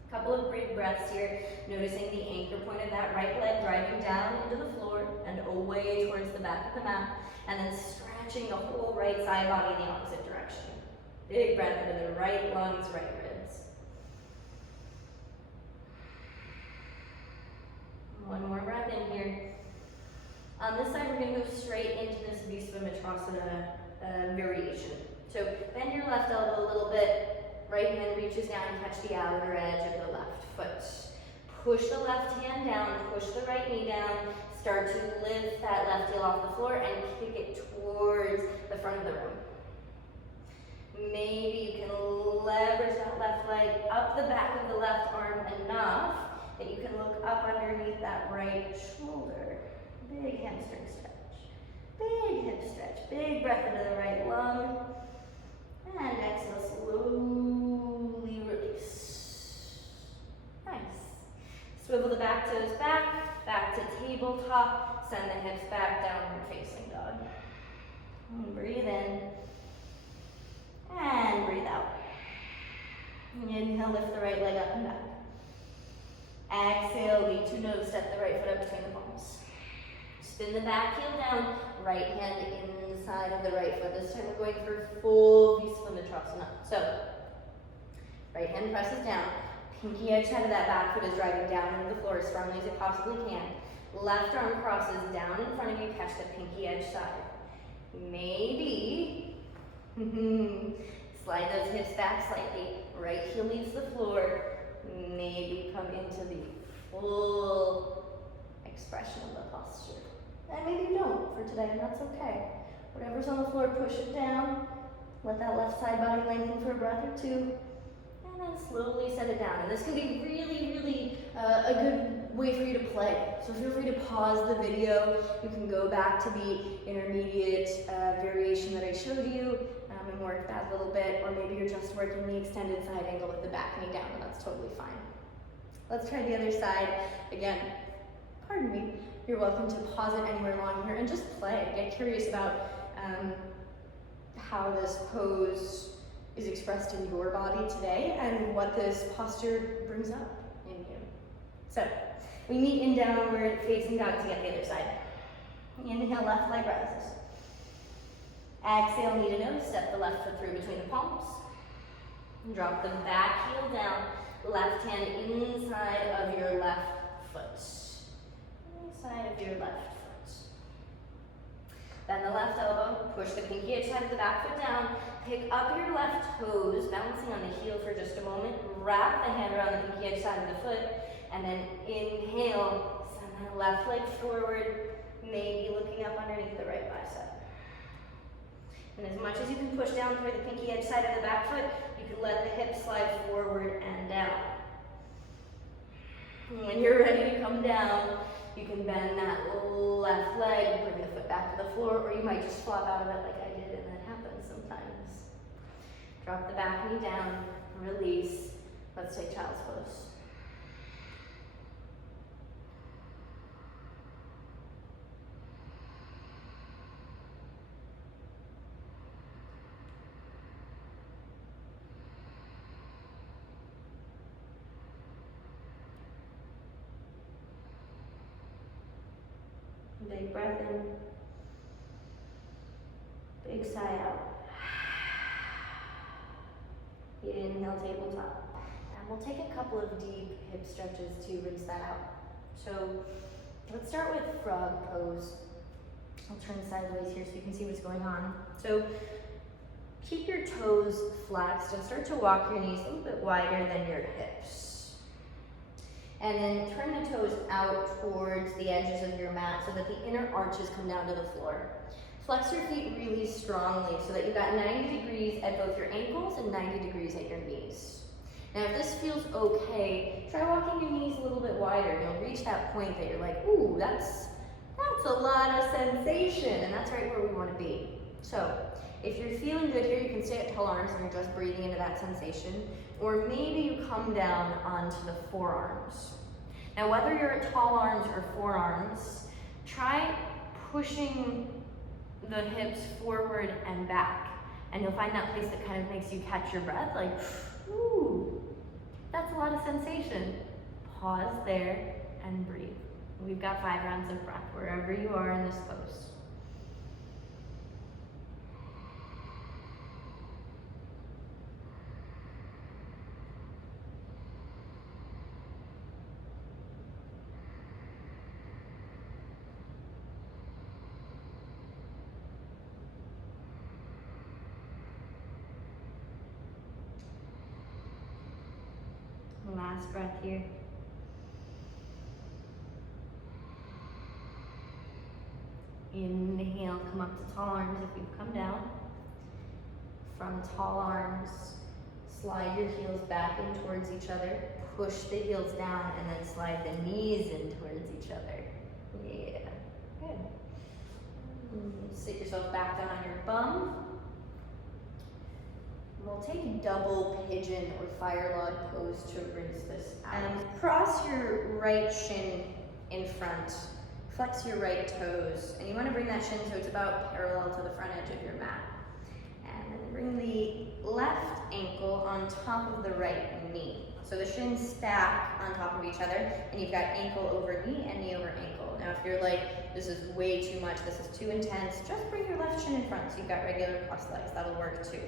A couple of big breaths here, noticing the anchor point of that right leg driving down into the floor and away towards the back of the mat, and then stretching the whole right side body in the opposite direction. Big breath into the right lungs, right ribs. One more breath in here. On this side, we're going to go straight into this Visvamitrasana variation. So bend your left elbow a little bit. Right hand reaches down and catch the outer edge of the left foot. Push the left hand down, push the right knee down. Start to lift that left heel off the floor and kick it towards the front of the room. Maybe you can leverage that left leg up the back of the left arm enough that you can look up underneath that right shoulder. Big hamstring stretch, big hip stretch, big breath into the right lung, and exhale, slowly release. Nice. Swivel the back toes back to tabletop, send the hips back, downward facing dog. And breathe in, and breathe out. Inhale, lift the right leg up and back. Exhale, knee to nose, step the right foot up between the palms. Spin the back heel down, right hand inside of the right foot. This time we're going for full Visvamitrasana. So, right hand presses down, pinky edge side of that back foot is driving down into the floor as firmly as it possibly can. Left arm crosses down in front of you, catch the pinky edge side. Maybe, slide those hips back slightly, right heel leaves the floor, maybe come into the full expression of the posture. And maybe you don't for today, and that's okay. Whatever's on the floor, push it down. Let that left side body lengthen for a breath or two. And then slowly set it down. And this can be really a good way for you to play. So feel free to pause the video. You can go back to the intermediate variation that I showed you and work that a little bit. Or maybe you're just working the extended side angle with the back knee down, and that's totally fine. Let's try the other side. Again, pardon me. You're welcome to pause it anywhere along here and just play. Get curious about how this pose is expressed in your body today and what this posture brings up in you. So, we meet in downward facing dog to get the other side. Inhale, left leg rises. Exhale, knee to nose, step the left foot through between the palms. Drop the back heel down, left hand inside of your left foot. Side of your left foot. Bend the left elbow, push the pinky edge side of the back foot down, pick up your left toes, balancing on the heel for just a moment, wrap the hand around the pinky edge side of the foot, and then inhale, send that left leg forward, maybe looking up underneath the right bicep. And as much as you can push down toward the pinky edge side of the back foot, you can let the hips slide forward and down. And when you're ready to come down, you can bend that left leg, bring the foot foot back to the floor, or you might just flop out of it like I did, and that happens sometimes. Drop the back knee down, release. Let's take child's pose. Big breath in, big sigh out. Inhale, tabletop. And we'll take a couple of deep hip stretches to rinse that out. So let's start with frog pose. I'll turn sideways here so you can see what's going on. So keep your toes flexed and start to walk your knees a little bit wider than your hips. And then turn the toes out towards the edges of your mat so that the inner arches come down to the floor. Flex your feet really strongly so that you've got 90 degrees at both your ankles and 90 degrees at your knees. Now if this feels okay, try walking your knees a little bit wider. You'll reach that point that you're like, ooh, that's a lot of sensation, and that's right where we want to be. So if you're feeling good here, you can stay at tall arms and you're just breathing into that sensation, or maybe you come down onto the forearms. Now whether you're at tall arms or forearms, try pushing the hips forward and back, and you'll find that place that kind of makes you catch your breath, like, ooh, that's a lot of sensation. Pause there and breathe. We've got 5 rounds of breath wherever you are in this pose. Last breath here. Inhale, come up to tall arms if you've come down. From tall arms, slide your heels back in towards each other. Push the heels down and then slide the knees in towards each other. Yeah, good. Sit yourself back down on your bum. We'll take double pigeon or fire log pose to rinse this out. And cross your right shin in front. Flex your right toes. And you want to bring that shin so it's about parallel to the front edge of your mat. And then bring the left ankle on top of the right knee. So the shins stack on top of each other, and you've got ankle over knee and knee over ankle. Now if you're like, this is way too much, this is too intense, just bring your left shin in front so you've got regular crossed legs. That'll work too.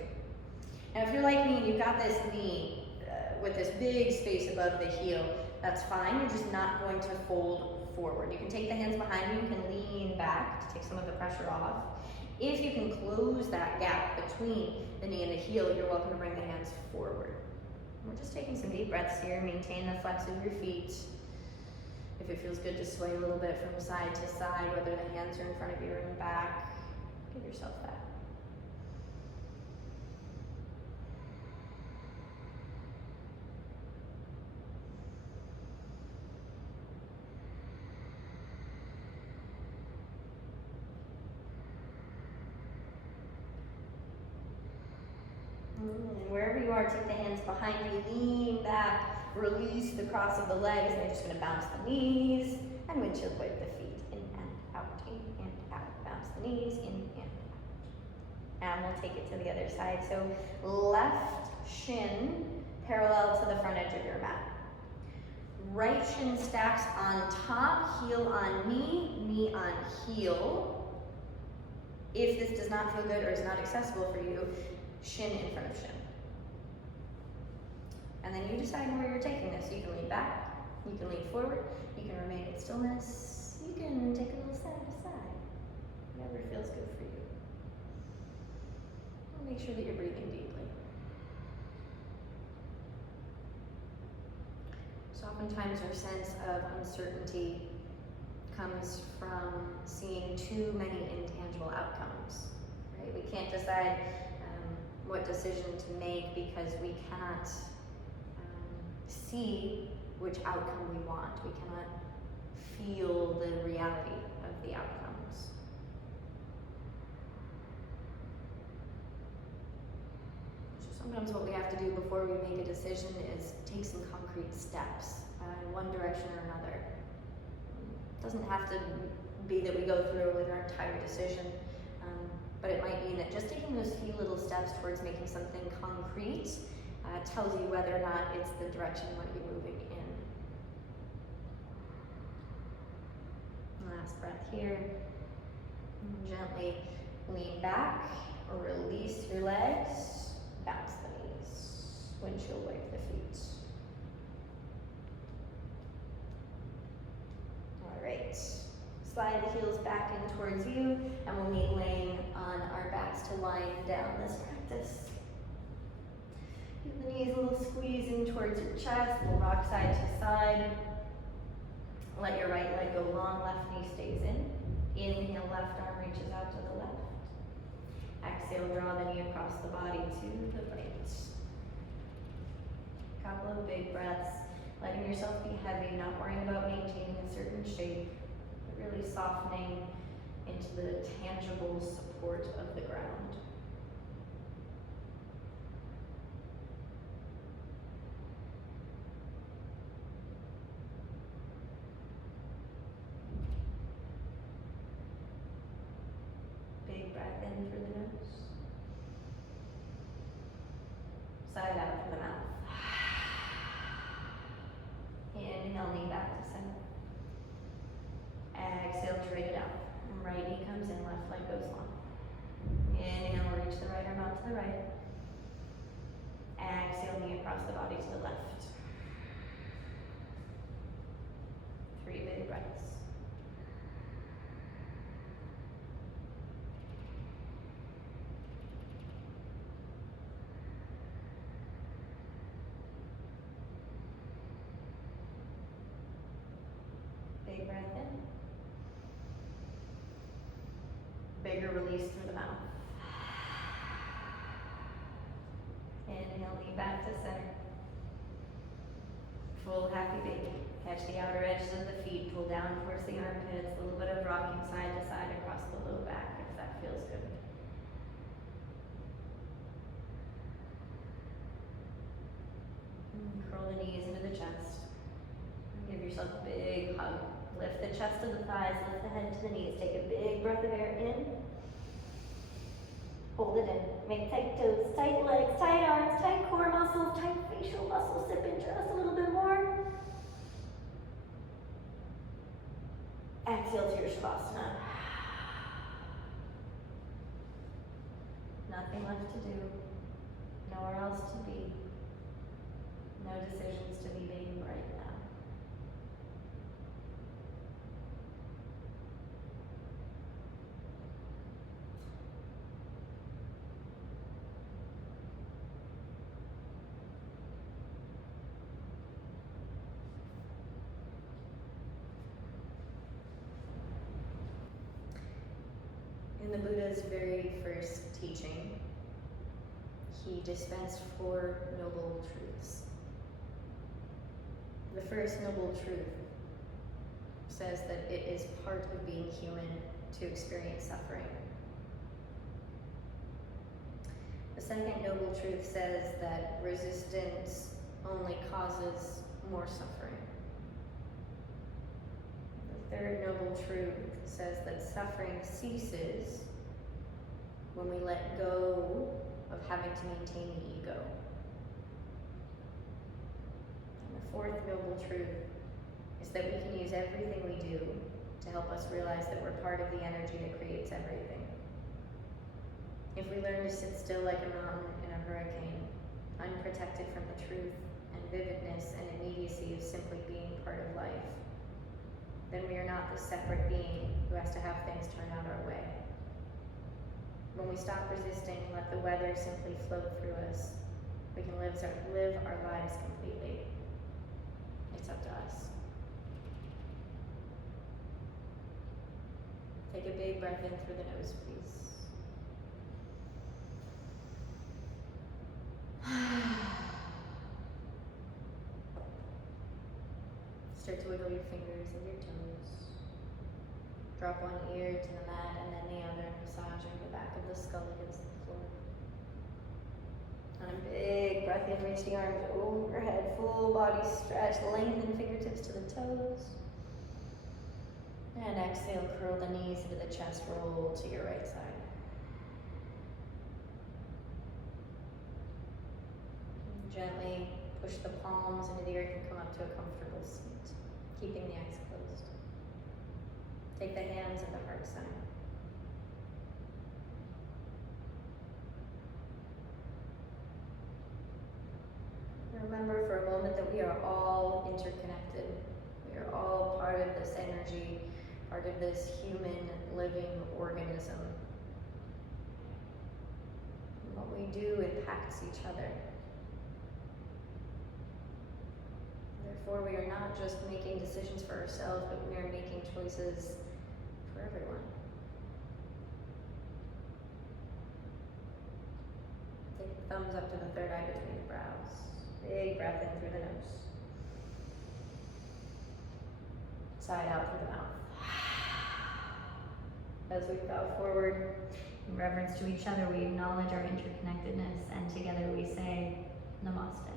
Now if you're like me and you've got this knee with this big space above the heel, that's fine. You're just not going to fold forward. You can take the hands behind you, you can lean back to take some of the pressure off. If you can close that gap between the knee and the heel, you're welcome to bring the hands forward. We're just taking some deep breaths here. Maintain the flex of your feet. If it feels good to sway a little bit from side to side, whether the hands are in front of you or in back, give yourself that. And wherever you are, take the hands behind you, lean back, release the cross of the legs, and you're just going to bounce the knees and windshield wipe the feet in and out, bounce the knees in and out. And we'll take it to the other side. So left shin parallel to the front edge of your mat. Right shin stacks on top, heel on knee, knee on heel. If this does not feel good or is not accessible for you, shin in front of shin. And then you decide where you're taking this. You can lean back, you can lean forward, you can remain in stillness, you can take a little side to side. Whatever feels good for you. Make sure that you're breathing deeply. So oftentimes our sense of uncertainty comes from seeing too many intangible outcomes. Right? We can't decide what decision to make because we cannot see which outcome we want. We cannot feel the reality of the outcomes. Sometimes what we have to do before we make a decision is take some concrete steps in one direction or another. It doesn't have to be that we go through with our entire decision, but it might mean that just taking those few little steps towards making something concrete tells you whether or not it's the direction you want to be moving in. Last breath here. And gently lean back or release your legs, bounce the knees, windshield wipe the feet. All right, slide the heels back in towards you, and we'll meet laying on our backs to lying down this practice. Give the knees a little squeeze in towards your chest, we'll rock side to side. Let your right leg go long, left knee stays in. Inhale, left arm reaches out to the left. Exhale, draw the knee across the body to the right. Couple of big breaths, letting yourself be heavy, not worrying about maintaining a certain shape, but really softening into the tangible support of the ground. Big breath in through the nose. Sigh it out through the mouth. Inhale, knee back to center. Exhale, straight it out. Right knee comes in, left leg goes long. Inhale, reach the right arm out to the right. Exhale, knee across the body to the left. 3 big breaths. Big breath in. Bigger release through the mouth. Inhale, knee back to center. Full happy baby. Catch the outer edges of the feet, pull down towards the armpits, a little bit of rocking side to side across the low back if that feels good. Curl the knees into the chest. Give yourself a big hug. Lift the chest to the thighs, lift the head to the knees. Take a big breath of air in. Hold it in. Make tight toes, tight legs, tight arms, tight core muscles, tight facial muscles. Sip in just a little bit more. Exhale to your Shavasana. Nothing left to do. Nowhere else to be. No decisions to be made right now. In the Buddha's very first teaching, he dispensed 4 noble truths. The first noble truth says that it is part of being human to experience suffering. The second noble truth says that resistance only causes more suffering. The third noble truth says that suffering ceases when we let go of having to maintain the ego. And the fourth noble truth is that we can use everything we do to help us realize that we're part of the energy that creates everything. If we learn to sit still like a mountain in a hurricane, unprotected from the truth and vividness and immediacy of simply being part of life, then we are not this separate being who has to have things turn out our way. When we stop resisting and let the weather simply flow through us, we can live our lives completely. It's up to us. Take a big breath in through the nose, please. Start to wiggle your fingers and your toes. Drop one ear to the mat and then the other, massaging the back of the skull against the floor. On And a big breath in, reach the arms overhead, full body stretch, lengthen fingertips to the toes. And exhale, curl the knees into the chest, roll to your right side. And gently push the palms into the earth and come up to a comfortable seat, keeping the eyes closed. Take the hands at the heart center. Remember for a moment that we are all interconnected. We are all part of this energy, part of this human living organism. And what we do impacts each other. Therefore, we are not just making decisions for ourselves, but we are making choices for everyone. Take the thumbs up to the third eye between the brows. Big breath in through the nose. Sigh out through the mouth. As we bow forward in reverence to each other, we acknowledge our interconnectedness, and together we say, Namaste.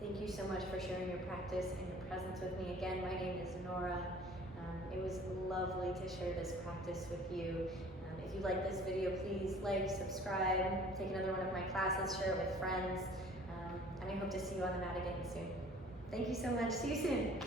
Thank you so much for sharing your practice and your presence with me. Again, my name is Nora. It was lovely to share this practice with you. If you like this video, please like, subscribe, take another one of my classes, share it with friends, and I hope to see you on the mat again soon. Thank you so much. See you soon.